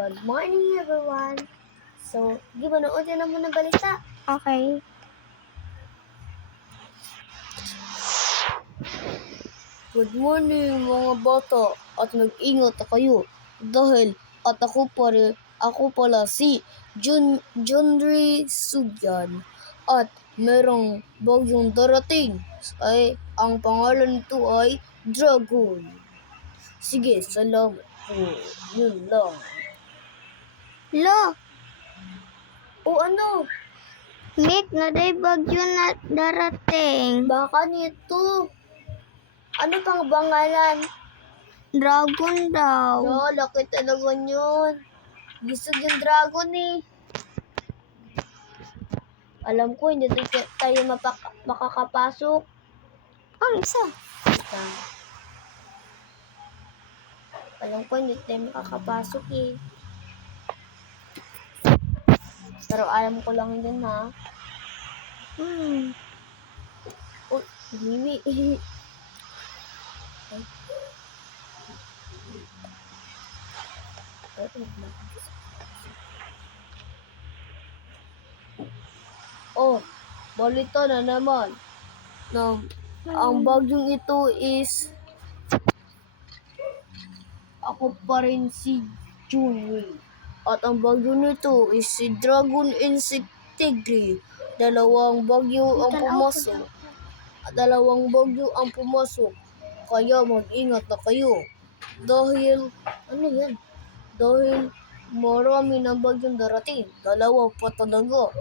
Good morning, everyone. So, di ba nood yan ang muna balita? Okay. Good morning, mga bata. At mag-ingat na kayo. Dahil, at ako pala si Junri Sugyan. At merong bagyong darating. Ang pangalan nito ay Dragon. Sige, salamat po. Yun lang. Lo, O ano? Nick, na day bagyo na darating. Baka nito. Ano pang bangalan? Dragon daw. No, laki talaga yun. Gisog yung dragon eh. Alam ko, hindi tayo makakapasok. Ang isa. Alam ko, hindi tayo makakapasok eh. Pero alam ko lang yun ha. Oh, Mimi. Oh, balita na naman. Ang bagyong ito is ako pa rin si Junwei. At ang bagyo nito is si Dragon Insect Tigre. Dalawang bagyo ang pumasok. Kaya mag-ingat na kayo. Dahil, ano yan? Dahil marami ng bagyong darating. Dalawa pa talaga.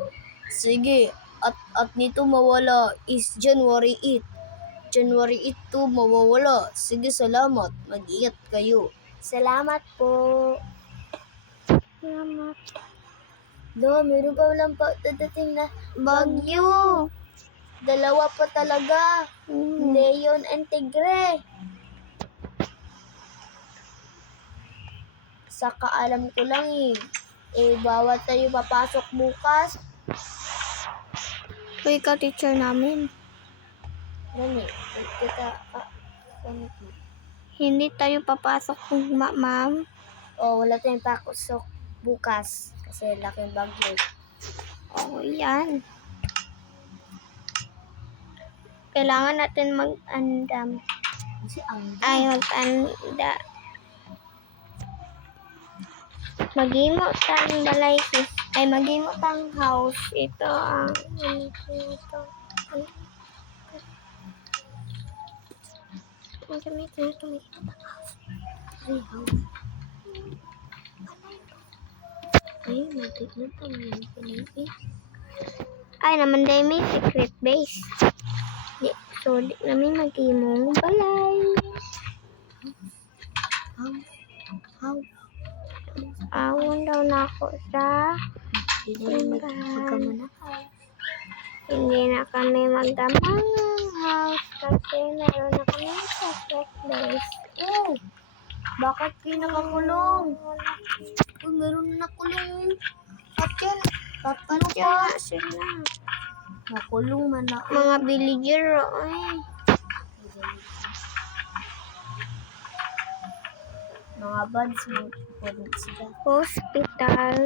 Sige, at nito mawala is January 8. January 8 to mawawala. Sige, salamat. Mag-ingat kayo. Salamat po. Salamat. Meron pa lang dadating na Bagyo. dalawa pa talaga. Leon and Tigre. Saka alam ko lang bawat tayo papasok bukas. Uy, ka-teacher namin. Gani, Hindi tayo papasok kung ma'am. wala tayong pasok bukas kasi laking bagyo. Oo, yan. Kailangan natin mag-andam. Kasi Ay, mag-anda. Maghimo tang balay ay maghimo tang house. Ito ang ito. ayun, natin na ito. Ay, naman dahil may secret base. So, di namin maghimong balay. Awon daw na ako sa simbahan. Hindi na kami magdamangang house kasi meron na kami secret base. Oh, bakit kayo nakakulong? Meron na nakulong. At yan, tatalo Kaya pa. nga sila. Nakulong man na. Mga villager, ay. Mga buds mo sila. Hospital.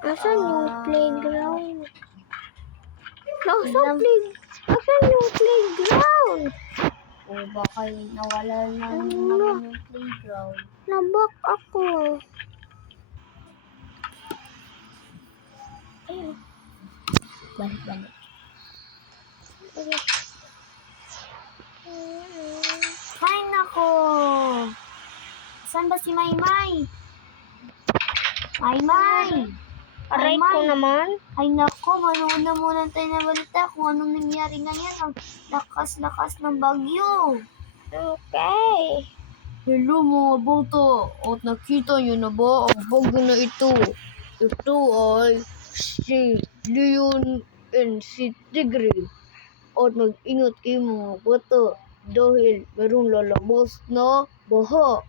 Asan yung playground? Asan yung playground? O baka nawala na naman yung playground. Nabak ako. Ayun. Balik. Hay nako! Saan ba si Maymay? Maymay! Aray ko naman. Ay nako, manood na muna tayo na balita kung anong nangyari ngayon. Ang lakas-lakas ng bagyo. Okay. Hello mga bata, at nakita niyo na ba ang bagyo na ito? Ito ay si Leon and si Tigre. At mag-ingat kayo mga bata dahil merong lalabas na baha.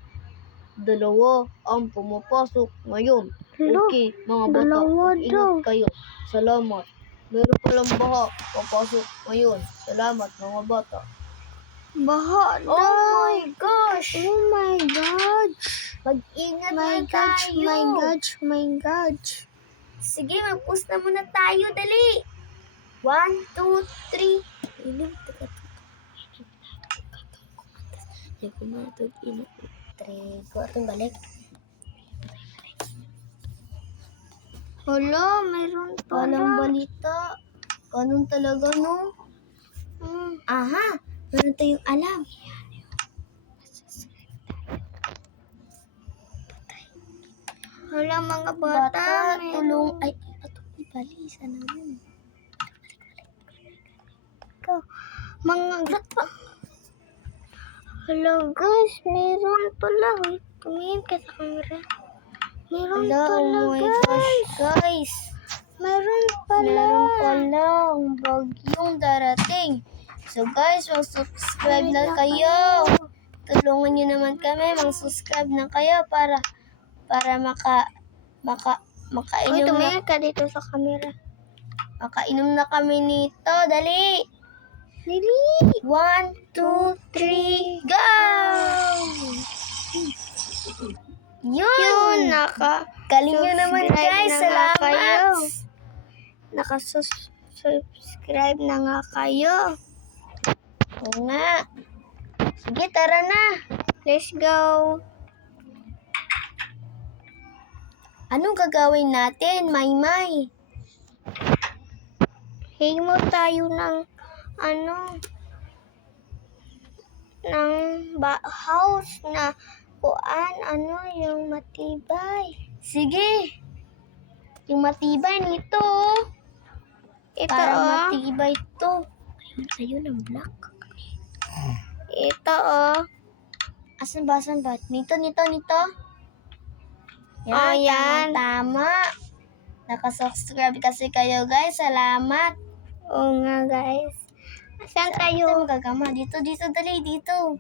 Dalawa ang pumapasok ngayon. Hello, Okay, mga bata, dalawa mag-ingat daw. kayo. Salamat. Meron palang baha. Papasok ngayon. Salamat mga bata. Baha daw. Oh my gosh! Oh my God. Mag-ingat My na God, tayo. my God, my God. Sige, mag-post na muna tayo. Dali. 1, 2, 3. Ilim, teka. Kumatog, ilim. 3. Ko atong balik. Hala, mayroon Walang pala. balita. Ganun talaga, no? Hmm. Aha! Meron tayong alam. Hala, mga Bata, bata, tulong. Ay, ito balisa namin. Ikaw. Mga Hala, guys, mayroon pala. Wait, tumingin ka sa camera. Mayroon Hala, oh pala, my guys. gosh, guys. Mayroon pala. Meron palang bagyong darating. So guys, mag-subscribe na kayo. Tulungan nyo naman kami, mag-subscribe na kayo para Uy, makainom na, tumingin ka dito sa camera. makainom na kami nito. Dali! Dili. 1, 2, 3, go! Yun, Yun! Galing nyo naman subscribe guys, na nga kayo. salamat! Naka-subscribe na nga kayo. Oo nga. Sige, tara na. Let's go. Anong gagawin natin, Maymay? Hingo tayo ng house na yung matibay. Sige. Yung matibay nito. Ito Para oh. matibay to. Ayun ang black. Ito oh. Asan ba? Nito. Yan, Oh, yan. Tama. Nakasubscribe kasi kayo guys. Salamat. Oo nga guys. Saan tayo? Saan magagama? Dito, dali, dito.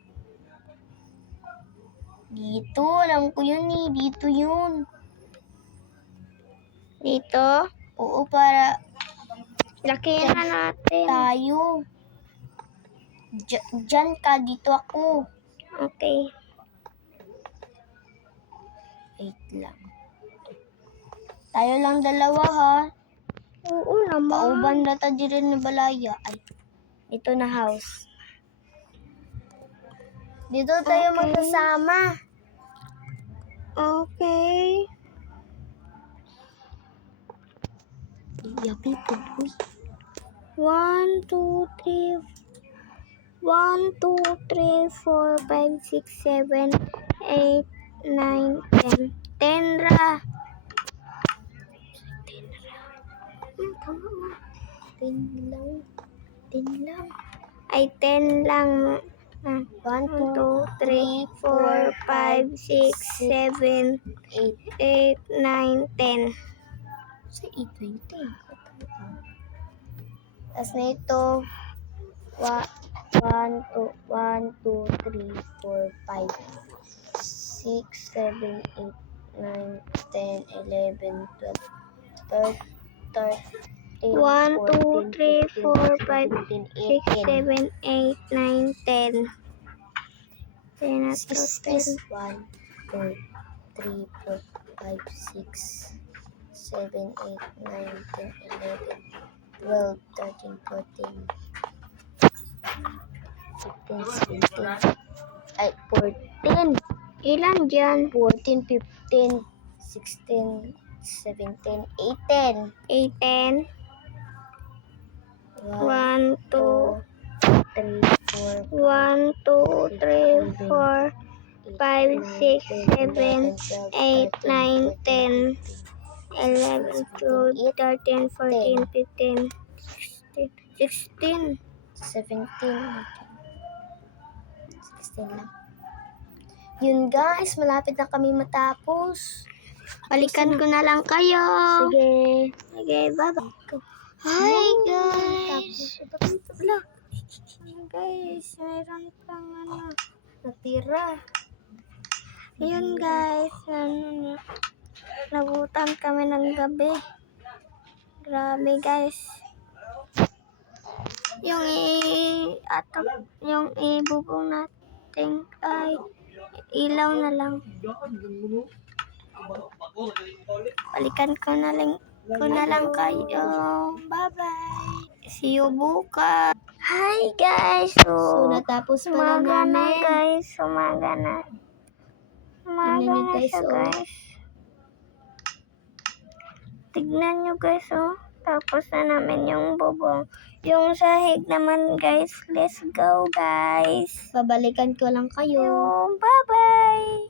Dito, alam ko yun eh. Dito yun. Dito? Oo, para Lakihan na natin. tayo. Diyan ka, dito ako. Okay. Wait lang. Tayo lang dalawa ha. Oo naman. Pauban na ta rin na balaya. Ay, ito na house. Dito tayo Okay. magkasama. Okay. Yapi po. 1, 2, 3, 4, 5, 6, 7, 8, 9, 10. 10 ra. 10 lang. Ay, 10 lang. 1, 1, 2, 2, 3, 4, 5, 6, 7, 8. 8, 9, 10. Sa 8 na yun. Tapos na ito. 1, 2, 3, 4, 5, 6, 7, 8, 9, 10, 11, 12, 13, 1, 2, 3, 4, 5, 15, 6, 7, 8, 9, 10. 10 na to, 10. 1, 2, 3, 4, 5, 6, 7, 8, 9, 10, 11, 12, 13, 14, 15, 16, ay, 14, Ilan dyan? 14, 15, 16, 17, 18. 18. 1, 2, 3, 4, 1, 2, 3, 4, 5, 6, 7, 8, 9, 10, 11, 12, 13, 14, 15, 16. 17. 16 lang. Yun guys, malapit na kami matapos. Balikan ko na lang kayo. Sige. Sige, bye-bye. Hi guys. Guys, mayroon pang Natira. Ayun guys, nabutan kami ng gabi. Grabe guys. yung ibubong natin ay ilaw na lang. Balikan ko na lang kayo. Bye-bye. See you bukas. Hi guys. So, natapos pala Umaga na namin. guys. Umaga na. Umaga Tingnan nyo, na guys, siya oh. guys. Tignan nyo guys oh. Tapos na namin yung bubong. Yung sahig naman guys. Let's go guys. Babalikan ko lang kayo. Bye-bye.